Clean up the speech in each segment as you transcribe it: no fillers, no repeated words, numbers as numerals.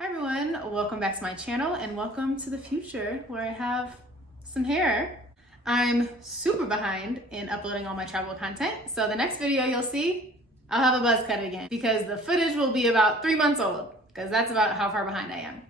Hi everyone, welcome back to my channel and welcome to the future where I have some hair. I'm super behind in uploading all my travel content, so the next video you'll see, I'll have a buzz cut again because the footage will be about 3 months old because that's about how far behind I am.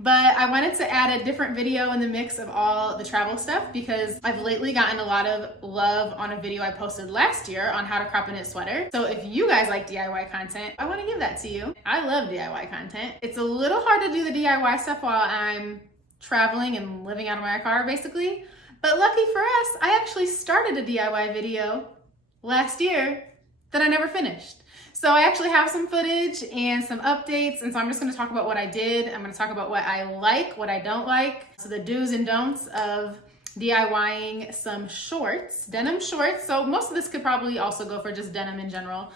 But I wanted to add a different video in the mix of all the travel stuff because I've lately gotten a lot of love on a video I posted last year on how to crop a knit sweater. So if you guys like DIY content, I want to give that to you. I love DIY content. It's a little hard to do the DIY stuff while I'm traveling and living out of my car basically. But lucky for us, I actually started a DIY video last year that I never finished. So I actually have some footage and some updates, and so I'm just gonna talk about what I did. I'm gonna talk about what I like, what I don't like, so the do's and don'ts of DIYing some shorts, denim shorts. So most of this could probably also go for just denim in general,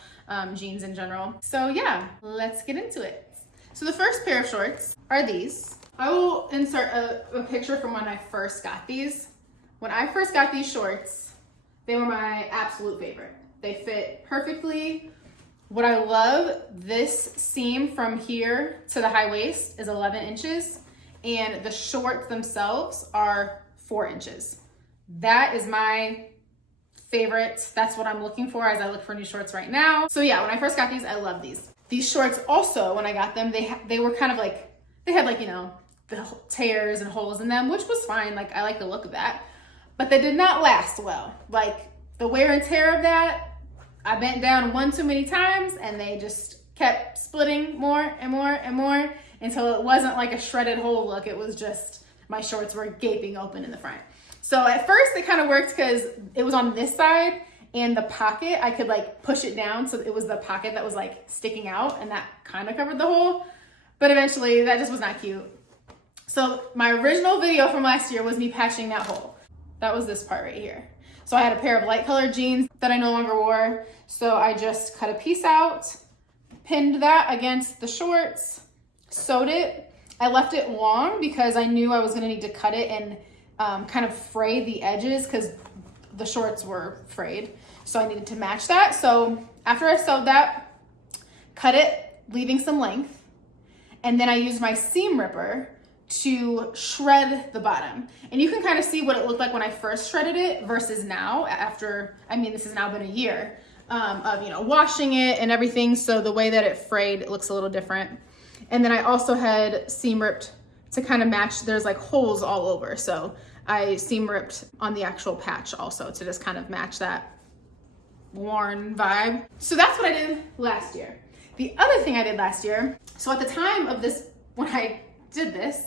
jeans in general. So yeah, let's get into it. So the first pair of shorts are these. I will insert a picture from when I first got these. When I first got these shorts, they were my absolute favorite. They fit perfectly. What I love, this seam from here to the high waist is 11 inches and the shorts themselves are 4 inches. That is my favorite. That's what I'm looking for as I look for new shorts right now. So yeah, when I first got these, I love these. These shorts also, when I got them, they were kind of like, they had like, you know, the tears and holes in them, which was fine. Like I like the look of that, but they did not last well. Like the wear and tear of that, I bent down one too many times and they just kept splitting more and more and more until it wasn't like a shredded hole look. It was just my shorts were gaping open in the front. So at first it kind of worked because it was on this side and the pocket, I could like push it down. So it was the pocket that was like sticking out and that kind of covered the hole. But eventually that just was not cute. So my original video from last year was me patching that hole. That was this part right here. So I had a pair of light colored jeans that I no longer wore. So I just cut a piece out, pinned that against the shorts, sewed it. I left it long because I knew I was gonna need to cut it and kind of fray the edges because the shorts were frayed. So I needed to match that. So after I sewed that, cut it, leaving some length. And then I used my seam ripper to shred the bottom. And you can kind of see what it looked like when I first shredded it versus now after, I mean, this has now been a year of, you know, washing it and everything. So the way that it frayed, it looks a little different. And then I also had seam ripped to kind of match, there's like holes all over. So I seam ripped on the actual patch also to just kind of match that worn vibe. So that's what I did last year. The other thing I did last year, so at the time of this, when I did this,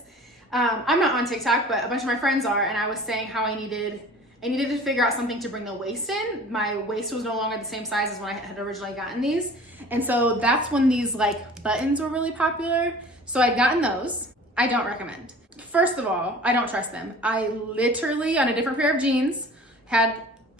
I'm not on TikTok, but a bunch of my friends are, and I was saying how I needed to figure out something to bring the waist in. My waist was no longer the same size as when I had originally gotten these. And so that's when these like buttons were really popular. So I'd gotten those. I don't recommend. First of all, I don't trust them. I literally, on a different pair of jeans, had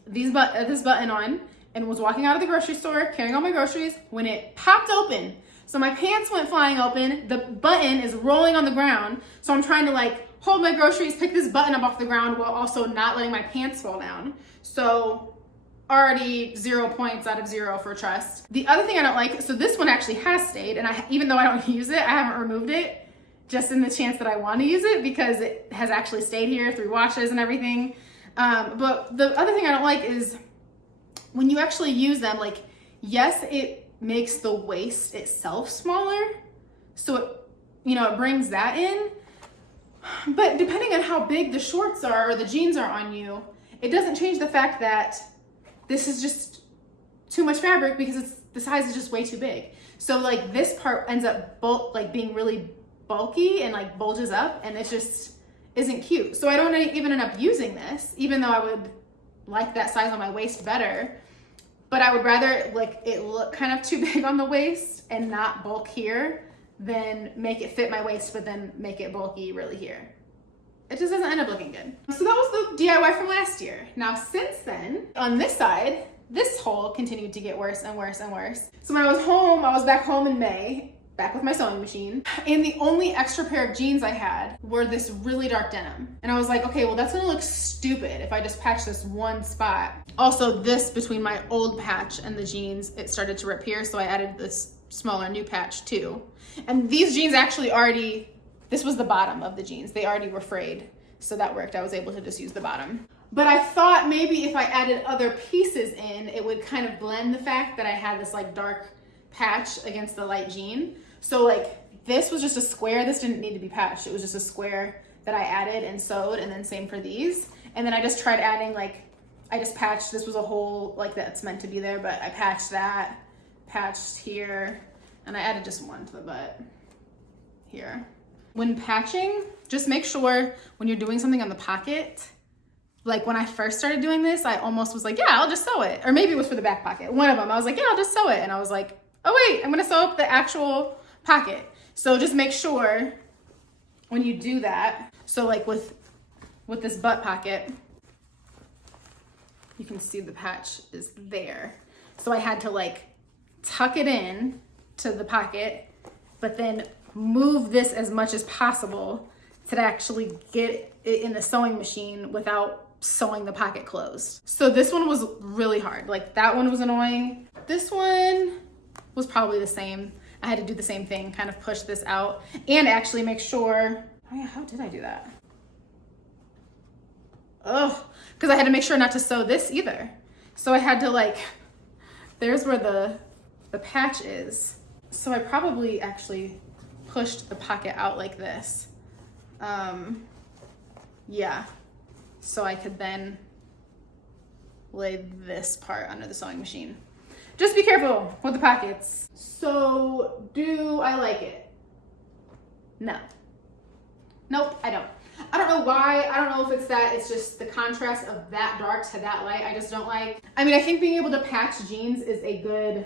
this button on and was walking out of the grocery store, carrying all my groceries, when it popped open. So my pants went flying open, the button is rolling on the ground. So I'm trying to like hold my groceries, pick this button up off the ground while also not letting my pants fall down. So already 0 points out of 0 for trust. The other thing I don't like, so this one actually has stayed, and even though I don't use it, I haven't removed it just in the chance that I want to use it because it has actually stayed here through washes and everything. But the other thing I don't like is when you actually use them, like, yes, it makes the waist itself smaller. So it, you know, it brings that in. But depending on how big the shorts are or the jeans are on you, it doesn't change the fact that this is just too much fabric because the size is just way too big. So like this part ends up being really bulky and like bulges up, and it just isn't cute. So I don't even end up using this, even though I would like that size on my waist better. But I would rather like it look kind of too big on the waist and not bulk here than make it fit my waist, but then make it bulky really here. It just doesn't end up looking good. So that was the DIY from last year. Now, since then, on this side, this hole continued to get worse and worse and worse. So when I was back home in May, back with my sewing machine, and the only extra pair of jeans I had were this really dark denim. And I was like, okay, well that's gonna look stupid if I just patch this one spot. Also, this between my old patch and the jeans, it started to rip here, so I added this smaller new patch too. And these jeans actually already, this was the bottom of the jeans. They already were frayed, so that worked. I was able to just use the bottom. But I thought maybe if I added other pieces in, it would kind of blend the fact that I had this like dark patch against the light jean. So like this was just a square. This didn't need to be patched. It was just a square that I added and sewed, and then same for these. And then I just tried adding like, I just patched, this was a hole like that's meant to be there, but I patched that, patched here, and I added just one to the butt here. When patching, just make sure when you're doing something on the pocket, like when I first started doing this, I almost was like, yeah, I'll just sew it. Or maybe it was for the back pocket. One of them, I was like, yeah, I'll just sew it. And I was like, oh wait, I'm gonna sew up the actual pocket. So just make sure when you do that, so like with this butt pocket, you can see the patch is there. So I had to like tuck it in to the pocket, but then move this as much as possible to actually get it in the sewing machine without sewing the pocket closed. So this one was really hard. Like that one was annoying. This one was probably the same. I had to do the same thing, kind of push this out and actually make sure, oh yeah, how did I do that? Oh, because I had to make sure not to sew this either. So I had to like, there's where the patch is. So I probably actually pushed the pocket out like this. Yeah, so I could then lay this part under the sewing machine. Just be careful with the pockets. So do I like it? No. Nope, I don't. I don't know why. I don't know if it's that it's just the contrast of that dark to that light. I just don't like. I mean, I think being able to patch jeans is a good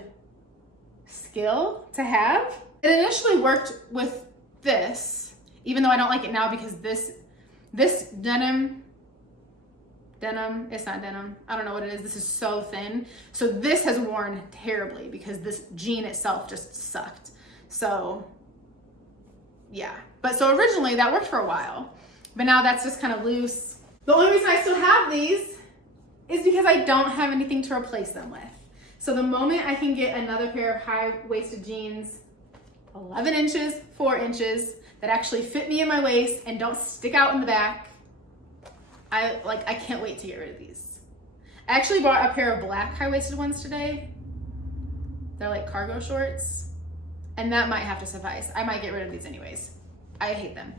skill to have. It initially worked with this, even though I don't like it now because this denim, it's not denim. I don't know what it is. This is so thin. So this has worn terribly because this jean itself just sucked. So yeah, but so originally that worked for a while, but now that's just kind of loose. The only reason I still have these is because I don't have anything to replace them with. So the moment I can get another pair of high-waisted jeans, 11 inches, 4 inches, that actually fit me in my waist and don't stick out in the back, I can't wait to get rid of these. I actually bought a pair of black high-waisted ones today. They're like cargo shorts, and that might have to suffice. I might get rid of these anyways. I hate them.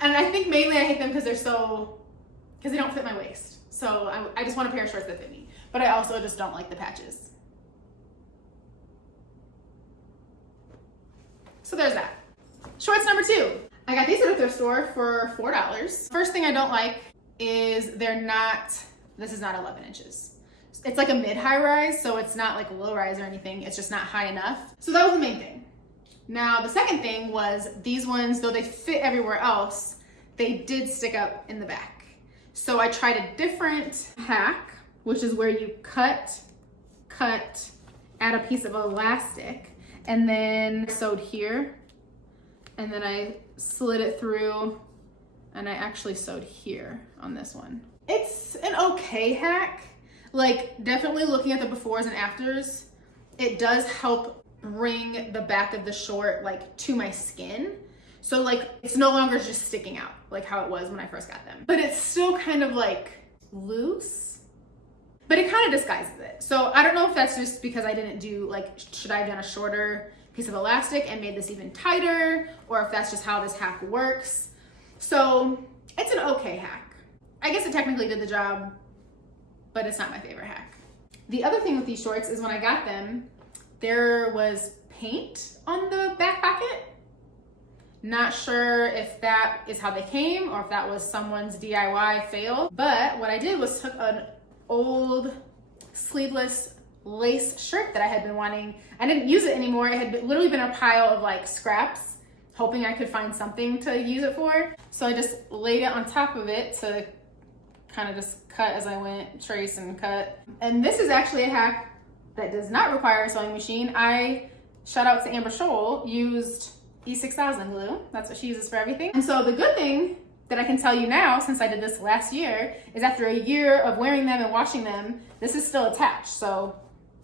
And I think mainly I hate them because they don't fit my waist. So I just want a pair of shorts that fit me. But I also just don't like the patches. So there's that. Shorts number 2. I got these at a thrift store for $4. First thing I don't like is this is not 11 inches. It's like a mid-high rise, so it's not like a low rise or anything. It's just not high enough. So that was the main thing. Now, the second thing was these ones, though they fit everywhere else, they did stick up in the back. So I tried a different hack, which is where you cut, add a piece of elastic, and then sewed here, and then I slid it through, and I actually sewed here on this one. It's an okay hack. Like, definitely looking at the befores and afters, it does help bring the back of the short like to my skin. So like it's no longer just sticking out like how it was when I first got them. But it's still kind of like loose, but it kind of disguises it. So I don't know if that's just because I didn't do like, should I have done a shorter piece of elastic and made this even tighter, or if that's just how this hack works. So it's an okay hack. I guess it technically did the job, but it's not my favorite hack. The other thing with these shorts is when I got them, there was paint on the back pocket. Not sure if that is how they came or if that was someone's DIY fail. But what I did was took an old sleeveless lace shirt that I had been wanting. I didn't use it anymore. It had literally been a pile of like scraps, hoping I could find something to use it for. So I just laid it on top of it to kind of just cut as I went, trace and cut. And this is actually a hack that does not require a sewing machine. I, shout out to Amber Scholl, used E6000 glue. That's what she uses for everything. And so the good thing that I can tell you now, since I did this last year, is after a year of wearing them and washing them, this is still attached. So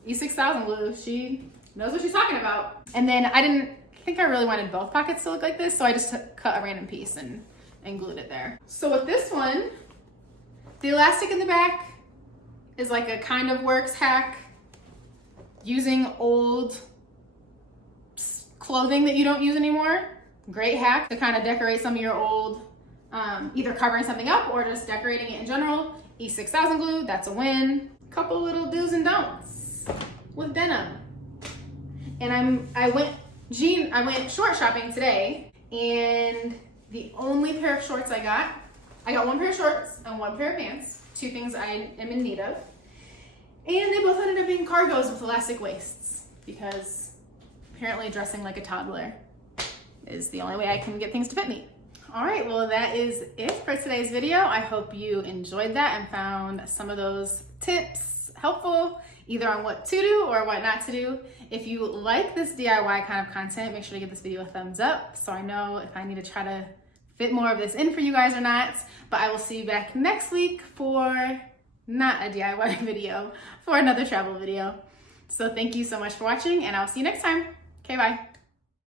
E6000 glue. She knows what she's talking about. And then I didn't think I really wanted both pockets to look like this, so I just cut a random piece and glued it there. So with this one, the elastic in the back is like a kind of works hack, using old clothing that you don't use anymore. Great hack to kind of decorate some of your old, either covering something up or just decorating it in general. E6000 glue, that's a win. Couple little do's and don'ts with denim. And I went short shopping today, and the only pair of shorts I got one pair of shorts and one pair of pants, two things I am in need of. And they both ended up being cargos with elastic waists, because apparently dressing like a toddler is the only way I can get things to fit me. All right, well, that is it for today's video. I hope you enjoyed that and found some of those tips helpful, either on what to do or what not to do. If you like this DIY kind of content, make sure to give this video a thumbs up so I know if I need to try to fit more of this in for you guys or not. But I will see you back next week for not a DIY video, for another travel video. So thank you so much for watching, and I'll see you next time. Okay, bye.